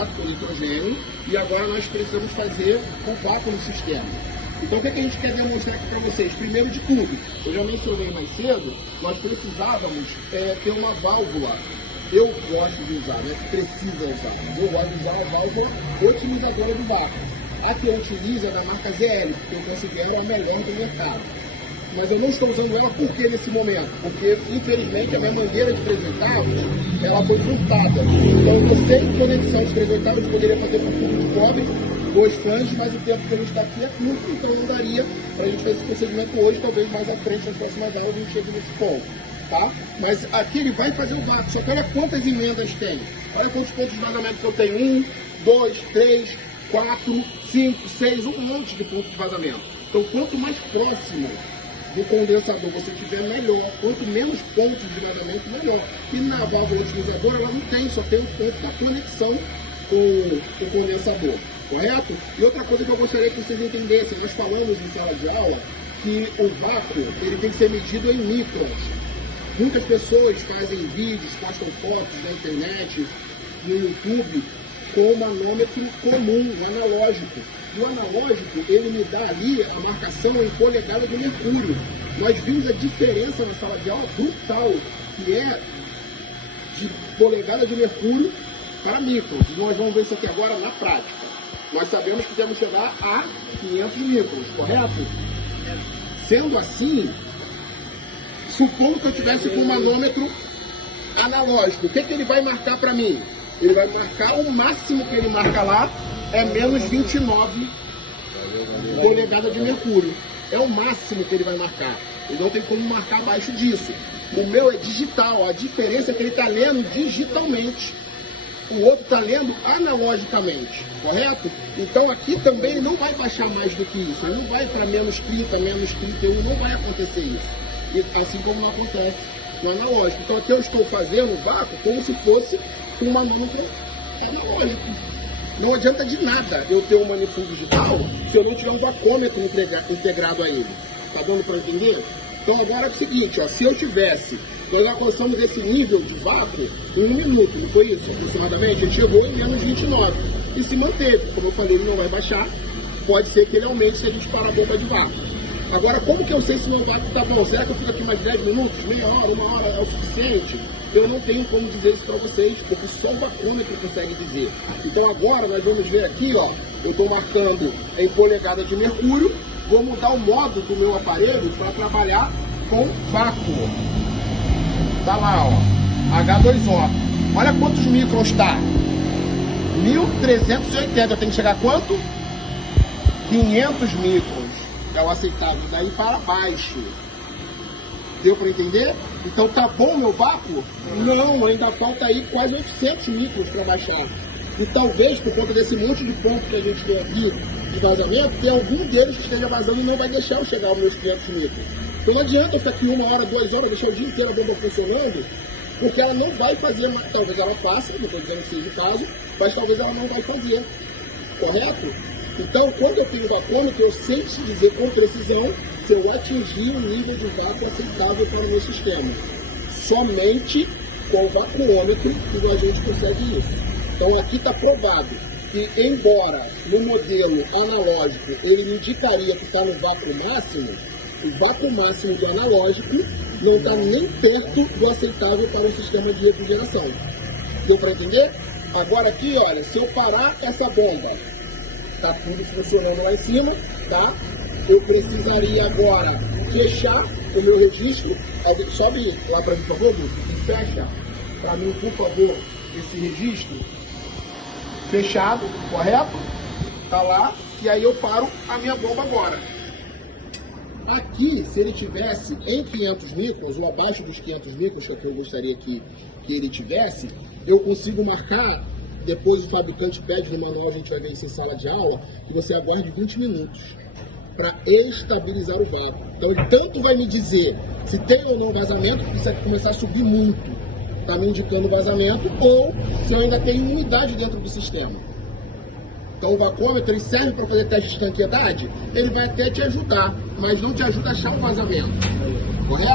correto? Com nitrogênio, e agora nós precisamos fazer o vácuo no sistema. Então o que a gente quer demonstrar aqui para vocês? Primeiro de tudo, eu já mencionei mais cedo, nós precisávamos ter uma válvula. Eu gosto de usar, né? Precisa usar. Eu gosto de usar a válvula otimizadora do vácuo. A que eu utilizo é da marca ZL, que eu considero a melhor do mercado. Mas eu não estou usando ela por que nesse momento? Porque, infelizmente, a minha mangueira de 3 oitavos, ela foi furtada. Então, eu sem conexão de 3 oitavos, eu poderia fazer por tubo de cobre, 2 flanges, mas o tempo que a gente está aqui é curto, então não daria para a gente fazer esse procedimento hoje. Talvez mais à frente, nas próximas aulas, a gente chegue nesse ponto. Tá? Mas aqui ele vai fazer o vácuo, só que olha quantas emendas tem. Olha quantos pontos de vazamento que eu tenho. 1, 2, 3, 4, 5, 6, um monte de pontos de vazamento. Então, quanto mais próximo do condensador você tiver, melhor. Quanto menos pontos de vazamento, melhor. E na válvula otimizadora ela não tem, só tem o ponto da conexão com o condensador, correto? E outra coisa que eu gostaria que vocês entendessem, nós falamos em sala de aula que o vácuo ele tem que ser medido em microns. Muitas pessoas fazem vídeos, postam fotos na internet, no YouTube, com o manômetro comum, analógico. O analógico, ele me dá ali a marcação em polegada de mercúrio. Nós vimos a diferença na sala de aula brutal, que é de polegada de mercúrio para microns. Nós vamos ver isso aqui agora na prática. Nós sabemos que temos que chegar a 500 microns, correto? Sendo assim, supondo que eu tivesse com um manômetro analógico, o que ele vai marcar para mim? Ele vai marcar, o máximo que ele marca lá é menos 29 polegadas de mercúrio. É o máximo que ele vai marcar. Ele não tem como marcar abaixo disso. O meu é digital, a diferença é que ele está lendo digitalmente. O outro está lendo analogicamente, correto? Então aqui também ele não vai baixar mais do que isso. Ele não vai para menos 30, menos 31, não vai acontecer isso. E, assim como não acontece no analógico. Então aqui eu estou fazendo o vácuo como se fosse um manômetro analógico. Não adianta de nada eu ter um manifold digital se eu não tiver um vacômetro integrado a ele. Tá dando para entender? Então agora é o seguinte, ó, se eu tivesse, nós alcançamos esse nível de vácuo em 1 minuto, não foi isso? Aproximadamente, ele chegou em menos 29 e se manteve. Como eu falei, ele não vai baixar, pode ser que ele aumente se a gente parar a bomba de vácuo. Agora, como que eu sei se meu vácuo está bom? Será que eu fico aqui mais 10 minutos, meia hora, 1 hora é o suficiente? Eu não tenho como dizer isso para vocês, porque só o vacômetro consegue dizer. Então agora nós vamos ver aqui, ó, eu estou marcando em polegada de mercúrio, vou mudar o modo do meu aparelho para trabalhar com vácuo. Tá lá, ó, H2O. Olha quantos microns está. 1380, eu tenho que chegar a quanto? 500 microns. É o aceitável, daí para baixo. Deu para entender? Então tá bom meu vácuo? Não, ainda falta aí quase 800 microns para baixar. E talvez, por conta desse monte de pontos que a gente tem aqui de vazamento, tem algum deles que esteja vazando e não vai deixar eu chegar aos meus 500 microns. Então não adianta eu ficar aqui 1 hora, 2 horas, deixar o dia inteiro a bomba funcionando, porque ela não vai fazer mais. Talvez ela faça, não estou dizendo que seja o caso, mas talvez ela não vai fazer. Correto? Então, quando eu tenho vacômetro, eu sei te dizer com precisão se eu atingir um nível de vácuo aceitável para o meu sistema. Somente com o vacuômetro que a gente consegue isso. Então, aqui está provado que, embora no modelo analógico ele me indicaria que está no vácuo máximo, o vácuo máximo de analógico não está nem perto do aceitável para o sistema de refrigeração. Deu para entender? Agora aqui, olha, se eu parar essa bomba, tá tudo funcionando lá em cima, tá? Eu precisaria agora fechar o meu registro. Sobe lá para mim, por favor, e fecha para mim, por favor, esse registro. Fechado, correto? Tá lá. E aí eu paro a minha bomba agora. Aqui, se ele tivesse em 500 microns, ou abaixo dos 500 microns, que é o que eu gostaria que ele tivesse, eu consigo marcar. Depois o fabricante pede no manual, a gente vai ver isso em sala de aula, que você aguarde 20 minutos para estabilizar o vácuo. Então ele tanto vai me dizer se tem ou não vazamento, porque isso vai começar a subir muito, está me indicando vazamento, ou se eu ainda tenho umidade dentro do sistema. Então o vacômetro ele serve para fazer teste de tanqueidade, ele vai até te ajudar, mas não te ajuda a achar um vazamento, correto?